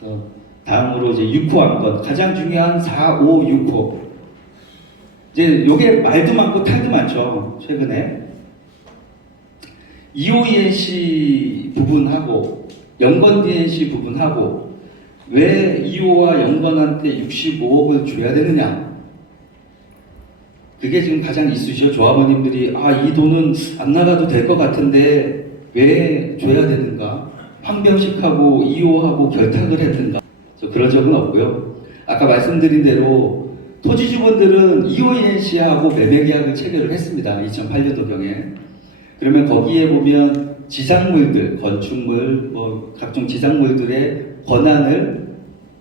그래서 다음으로 이제 6호 안건, 가장 중요한 4, 5, 6호. 이제 요게 말도 많고 탈도 많죠. 최근에 EOENC 부분하고 연건 DNC 부분하고 왜 EO와 연건한테 65억을 줘야 되느냐? 그게 지금 가장 이슈죠. 조합원님들이 이 돈은 안 나가도 될 것 같은데 왜 줘야 되는가? 황병식하고 EO하고 결탁을 했는가? 그런 적은 없고요. 아까 말씀드린 대로 토지주분들은 EOENC하고 매매계약을 체결을 했습니다. 2008년도경에. 그러면 거기에 보면 지상물들, 건축물, 각종 지상물들의 권한을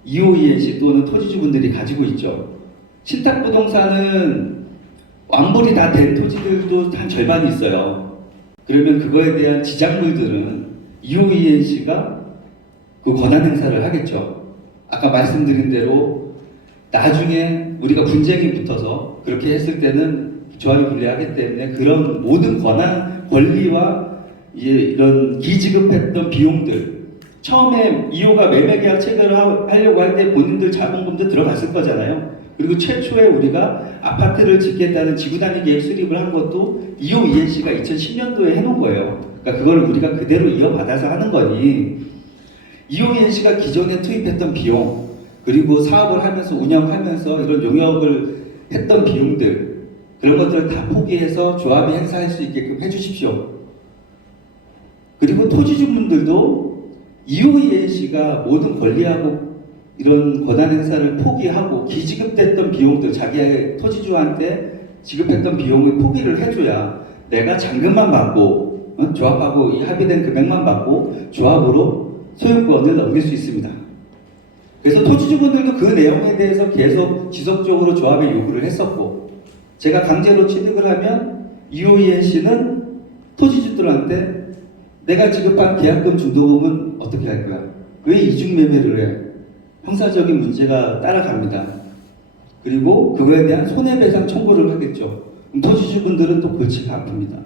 EOENC 또는 토지주분들이 가지고 있죠. 신탁부동산은 완불이 다 된 토지들도 한 절반이 있어요. 그러면 그거에 대한 지상물들은 EOENC가 그 권한 행사를 하겠죠. 아까 말씀드린 대로 나중에 우리가 분쟁이 붙어서 그렇게 했을 때는 조합이 불리하기 때문에 그런 모든 권리와 이런 기지급했던 비용들, 처음에 EO가 매매계약 체결을 하려고 할 때 본인들 자본금도 들어갔을 거잖아요. 그리고 최초에 우리가 아파트를 짓겠다는 지구단위 계획 수립을 한 것도 EOENC가 2010년도에 해놓은 거예요. 그러니까 그걸 우리가 그대로 이어받아서 하는 거니 EOENC가 기존에 투입했던 비용, 그리고 사업을 하면서 운영하면서 이런 용역을 했던 비용들, 그런 것들을 다 포기해서 조합이 행사할 수 있게끔 해주십시오. 그리고 토지주분들도 EOENC가 모든 권리하고 이런 권한 행사를 포기하고 기지급됐던 비용들, 자기의 토지주한테 지급했던 비용을 포기를 해줘야 내가 잔금만 받고 조합하고 이 합의된 금액만 받고 조합으로 소유권을 넘길 수 있습니다. 그래서 토지주분들도 그 내용에 대해서 계속 지속적으로 조합에 요구를 했었고, 제가 강제로 취득을 하면 EOENC는 토지주들한테 내가 지급한 계약금 중도금은 어떻게 할 거야? 왜 이중매매를 해? 형사적인 문제가 따라갑니다. 그리고 그거에 대한 손해배상 청구를 하겠죠. 그럼 토지주분들은 또 골치가 아픕니다.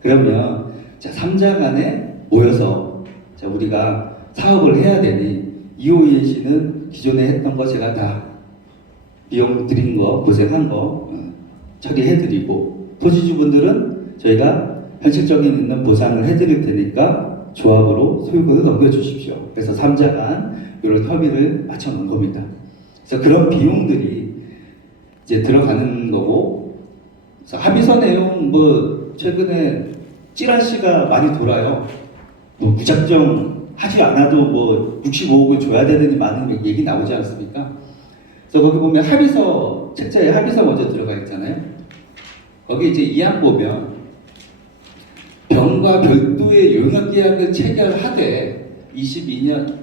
그러면 3자 간에 모여서 우리가 사업을 해야 되니 EOENC는 기존에 했던 거 제가 다 비용 드린 거, 고생한 거 처리해드리고, 토지주분들은 저희가 현실적인 있는 보상을 해드릴 테니까 조합으로 소유권을 넘겨주십시오. 그래서 3자 간 이런 협의를 맞춰놓은 겁니다. 그래서 그런 비용들이 이제 들어가는 거고, 그래서 합의서 내용 최근에 찌라시가 많이 돌아요. 무작정 하지 않아도 65억을 줘야 되느니 많은 얘기 나오지 않습니까? 그래서 거기 보면 합의서, 책자에 합의서 먼저 들어가 있잖아요. 거기 이제 이항 보면 병과 별도의 용역계약을 체결하되 23년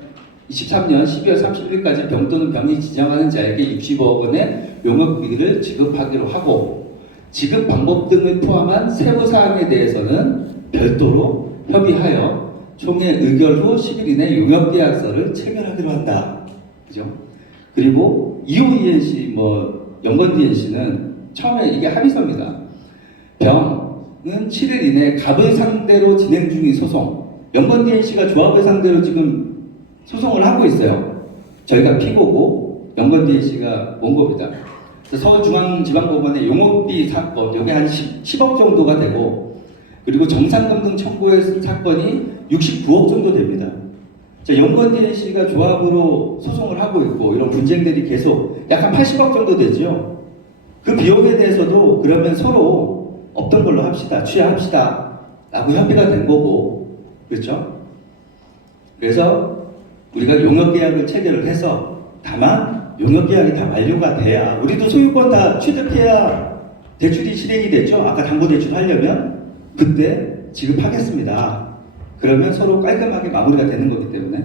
12월 31일까지 병 또는 병이 지정하는 자에게 60억 원의 용역비를 지급하기로 하고, 지급 방법 등을 포함한 세부사항에 대해서는 별도로 협의하여 총회 의결 후 10일 이내 용역계약서를 체결하기로 한다. 그죠? 그리고 EOENC, 연건 DNC는 처음에 이게 합의서입니다. 병은 7일 이내 갑을 상대로 진행 중인 소송, 연건 DNC가 조합을 상대로 지금 소송을 하고 있어요. 저희가 피고고 연건 DNC가 원고입니다. 서울중앙지방법원의 용역비 사건, 여기 한 10억 정도가 되고, 그리고 정상금 등 청구했은 사건이 69억 정도 됩니다. 연건 DNC가 조합으로 소송을 하고 있고, 이런 분쟁들이 계속 약간 80억 정도 되죠. 그 비용에 대해서도 그러면 서로 없던 걸로 합시다, 취하합시다 라고 협의가 된 거고, 그렇죠? 그래서 우리가 용역계약을 체결을 해서, 다만 용역계약이 다 완료가 돼야 우리도 소유권 다 취득해야 대출이 실행이 됐죠. 아까 담보대출 하려면 그때 지급하겠습니다. 그러면 서로 깔끔하게 마무리가 되는 거기 때문에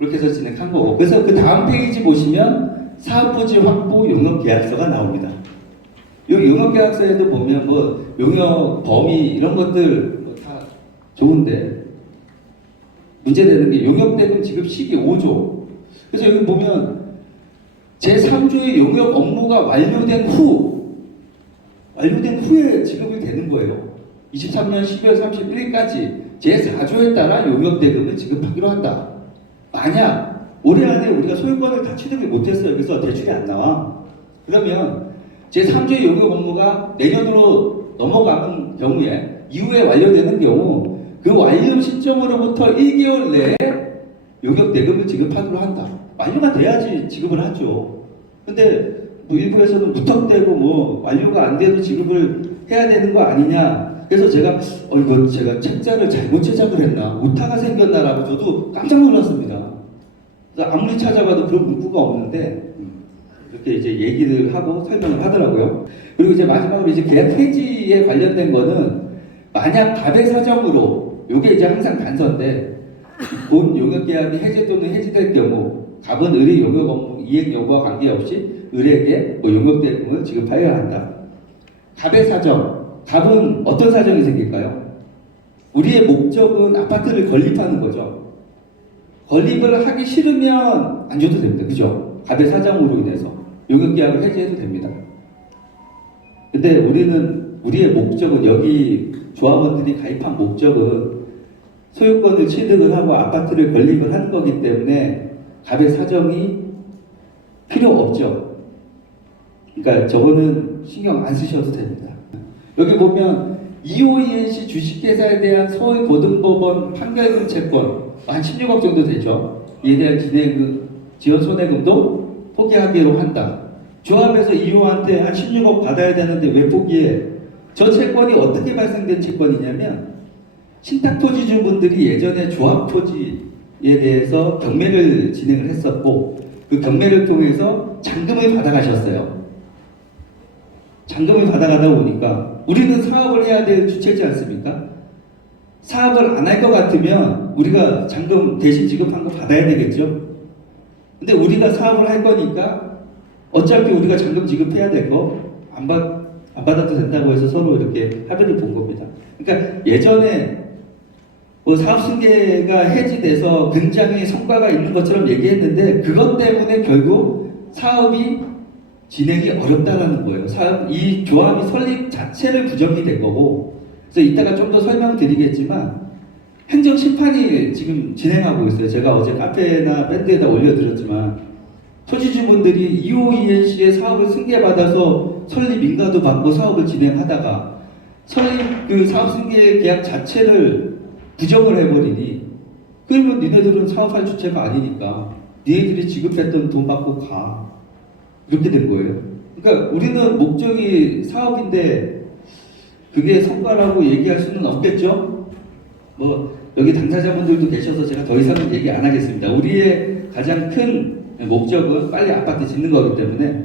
그렇게 해서 진행한 거고, 그래서 그 다음 페이지 보시면 사업부지 확보 용역계약서가 나옵니다. 이 용역계약서에도 보면 용역 범위 이런 것들 다 좋은데, 문제되는 게 용역대금 지급 시기 5조. 그래서 여기 보면 제3조의 용역 업무가 완료된 후에 지급이 되는 거예요. 23년 12월 31일까지 제4조에 따라 용역대금을 지급하기로 한다. 만약 올해 안에 우리가 소유권을 다 취득을 못했어요. 그래서 대출이 안 나와. 그러면 제3주의 용역 업무가 내년으로 넘어가는 경우에 이후에 완료되는 경우 그 완료 시점으로부터 1개월 내에 용역 대금을 지급하도록 한다. 완료가 돼야지 지급을 하죠. 근데 뭐 일부에서는 무턱대고 뭐 완료가 안 돼도 지급을 해야 되는 거 아니냐. 그래서 제가 이거 제가 책자를 잘못 제작을 했나, 오타가 생겼나라고 저도 깜짝 놀랐습니다. 그래서 아무리 찾아봐도 그런 문구가 없는데 이렇게 이제 얘기를 하고 설명을 하더라고요. 그리고 이제 마지막으로 이제 계약 해지에 관련된 거는 만약 갑의 사정으로, 요게 이제 항상 단서인데, 본 용역 계약이 해제 또는 해지될 경우 갑은 을의 용역 업무 이행 여부와 관계없이 을에게 용역 대금을 지급하여야 한다. 갑의 사정, 갑은 어떤 사정이 생길까요? 우리의 목적은 아파트를 건립하는 거죠. 건립을 하기 싫으면 안 줘도 됩니다. 그죠? 갑의 사정으로 인해서 용역 계약을 해지해도 됩니다. 근데 우리의 목적은, 여기 조합원들이 가입한 목적은 소유권을 취득을 하고 아파트를 건립을 하는 거기 때문에 갑의 사정이 필요 없죠. 그러니까 저거는 신경 안 쓰셔도 됩니다. 여기 보면 EOENC 주식회사에 대한 서울고등법원 판결금 채권 한 16억 정도 되죠. 이에 대한 지원 손해금도 포기하기로 한다. 조합에서 EO한테 한 16억 받아야 되는데 왜 포기해? 저 채권이 어떻게 발생된 채권이냐면, 신탁토지주분들이 예전에 조합토지에 대해서 경매를 진행을 했었고, 그 경매를 통해서 잔금을 받아가셨어요. 잔금을 받아가다 보니까 우리는 사업을 해야 될 주체지 않습니까? 사업을 안 할 것 같으면 우리가 잔금 대신 지급한 거 받아야 되겠죠? 근데 우리가 사업을 할 거니까 어차피 우리가 잔금 지급해야 될 거 안 받아도 된다고 해서 서로 이렇게 합의를 본 겁니다. 그러니까 예전에 사업 승계가 해지돼서 굉장히 성과가 있는 것처럼 얘기했는데, 그것 때문에 결국 사업이 진행이 어렵다라는 거예요. 이 조합이 설립 자체를 부정이 된 거고, 그래서 이따가 좀 더 설명드리겠지만 행정심판이 지금 진행하고 있어요. 제가 어제 카페나 밴드에다 올려드렸지만, 토지주분들이 EOENC의 사업을 승계받아서 설립 인가도 받고 사업을 진행하다가 설립 그 사업 승계 계약 자체를 부정을 해버리니, 그러면 니네들은 사업할 주체가 아니니까 니네들이 지급했던 돈 받고 가. 이렇게 된 거예요. 그러니까 우리는 목적이 사업인데 그게 성과라고 얘기할 수는 없겠죠? 여기 당사자분들도 계셔서 제가 더 이상은 얘기 안 하겠습니다. 우리의 가장 큰 목적은 빨리 아파트 짓는 거기 때문에